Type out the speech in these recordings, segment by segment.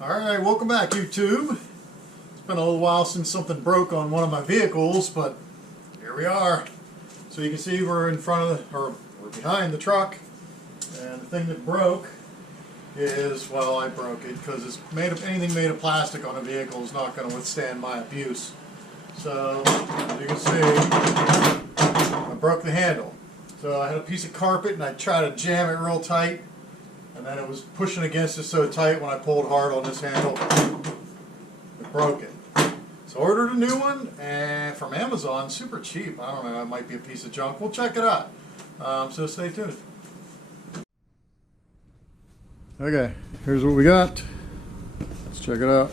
Alright, welcome back YouTube. It's been a little while since something broke on one of my vehicles, but here we are. So you can see we're in front of we're behind the truck, and the thing that broke is, well, I broke it because it's made of anything made of plastic on a vehicle is not going to withstand my abuse. So as you can see, I broke the handle. So I had a piece of carpet and I tried to jam it real tight. And then it was pushing against it so tight when I pulled hard on this handle, it broke it. So I ordered a new one and from Amazon, super cheap. I don't know, it might be a piece of junk. We'll check it out. So stay tuned. Okay, here's what we got. Let's check it out.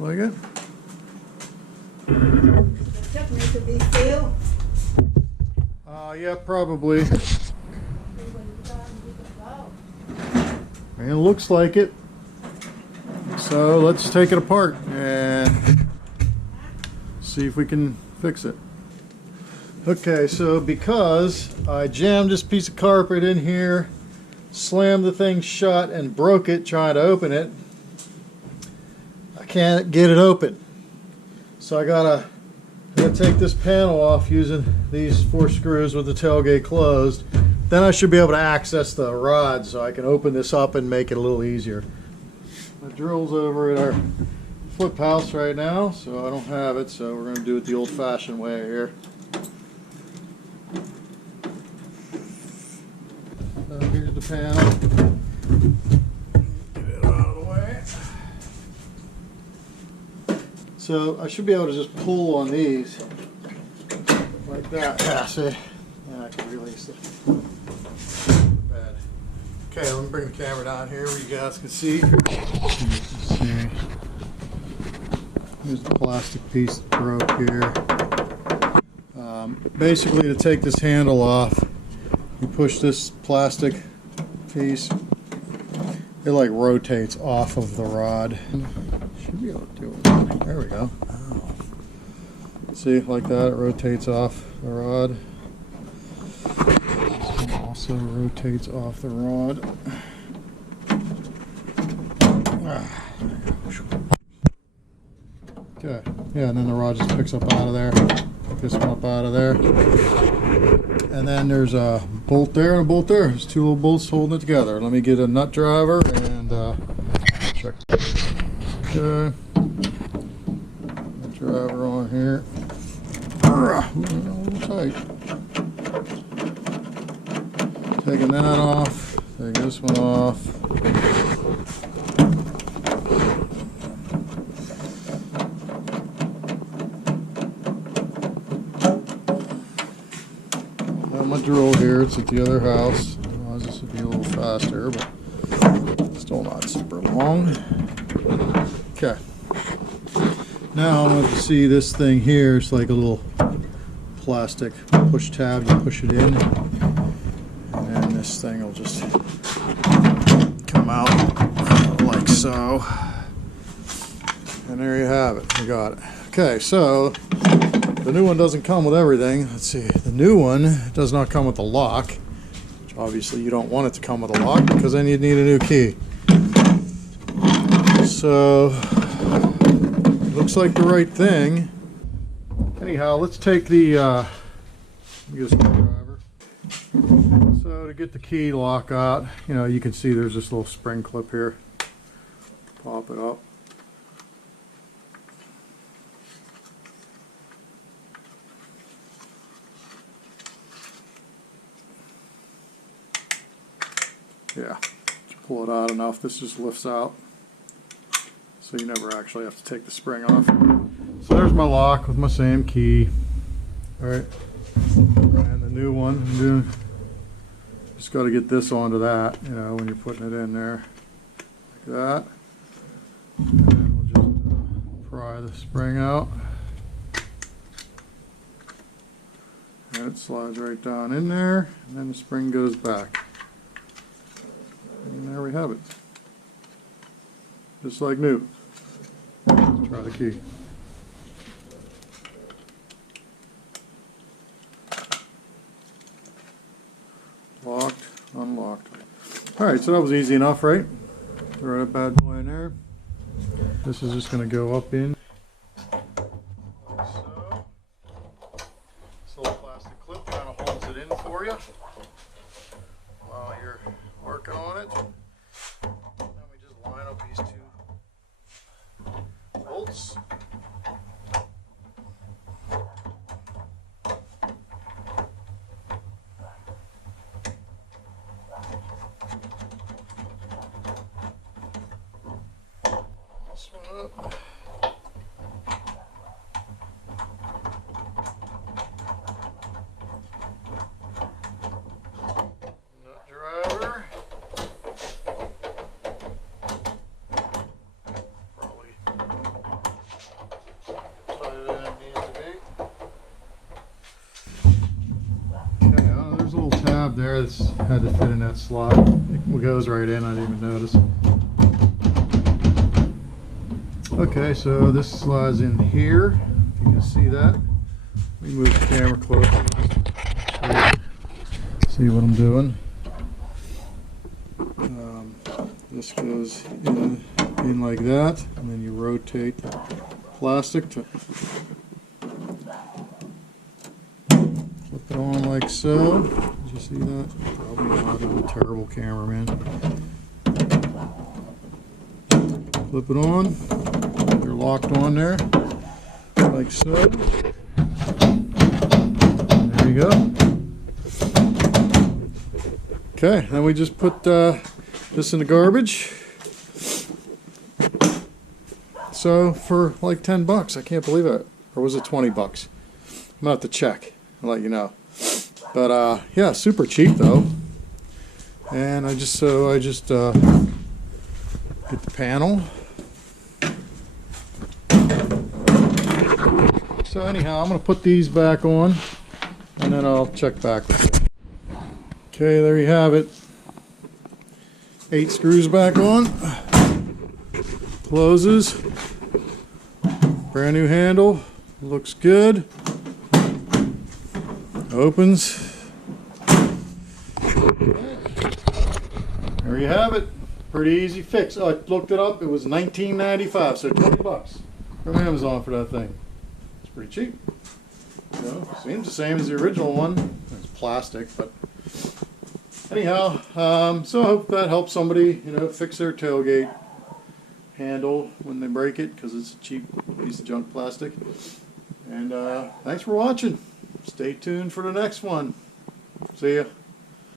Like it? The truck needs to be sealed. Yeah, probably. And it looks like it. So let's take it apart and see if we can fix it. Okay, so because I jammed this piece of carpet in here, slammed the thing shut and broke it trying to open it, can't get it open. So I gotta take this panel off using these 4 screws with the tailgate closed. Then I should be able to access the rod so I can open this up and make it a little easier. My drill's over at our flip house right now, so I don't have it, so we're gonna do it the old-fashioned way here. So here's the panel. So I should be able to just pull on these like that. Yeah, see? Yeah, I can release it. Bad. Okay, let me bring the camera down here where you guys can see. Here's the plastic piece that broke here. Basically, to take this handle off, you push this plastic piece. It like rotates off of the rod. Should be able to do it. There we go. Oh. See, like that, it rotates off the rod. It also rotates off the rod. Okay, yeah, and then the rod just picks up out of there. This one up out of there. And then there's a bolt there and a bolt there. There's 2 little bolts holding it together. Let me get a nut driver and check. Okay. Driver on here. A little tight. Taking that off. Taking this one off. Got my drill here. It's at the other house. Otherwise this would be a little faster, but still not super long. Okay. Now I'm going to see this thing here. It's like a little plastic push tab. You push it in, and this thing will just come out like so. And there you have it. You got it. Okay, so the new one doesn't come with everything. Let's see. The new one does not come with the lock, which obviously you don't want it to come with a lock because then you'd need a new key. So looks like the right thing. Anyhow, let's take the screwdriver. So to get the key lock out, you know, you can see there's this little spring clip here. Pop it up. Yeah, just pull it out enough. This just lifts out. So you never actually have to take the spring off. So there's my lock with my same key. Alright. And the new one, just got to get this onto that, you know, when you're putting it in there. Like that. And then we'll just pry the spring out. And it slides right down in there, and then the spring goes back. And there we have it. just like new. Let's try the key. Locked, unlocked. Alright, so that was easy enough, right? Throw that bad boy in there. This is just going to go up in. Like so. This little plastic clip kind of holds it in for you while you're working on it. Then we just line up these two bolts. This one up. Nut driver. Probably tighter than it needs to be. Okay, there's a little tab there that's had to fit in that slot. It goes right in, I didn't even notice. Okay, so this slides in here. You can see that. Let me move the camera closer. See what I'm doing. This goes in like that, and then you rotate the plastic to flip it on like so. Did you see that? Probably not. I'm a terrible cameraman. Flip it on. They're locked on there, like so. There you go. Okay, then we just put this in the garbage. So for like 10 bucks, I can't believe it. Or was it 20 bucks? I'm gonna have to check. I'll let you know. But yeah, super cheap though. And I just get the panel. So anyhow, I'm going to put these back on, and then I'll check back with you. Okay, there you have it. 8 screws back on. Closes. Brand new handle. Looks good. Opens. There you have it. Pretty easy fix. Oh, I looked it up. It was $19.95, so 20 bucks from Amazon for that thing. Pretty cheap. You know, seems the same as the original one. It's plastic, but anyhow, so I hope that helps somebody, you know, fix their tailgate handle when they break it, because it's a cheap piece of junk plastic. And thanks for watching. Stay tuned for the next one. See ya.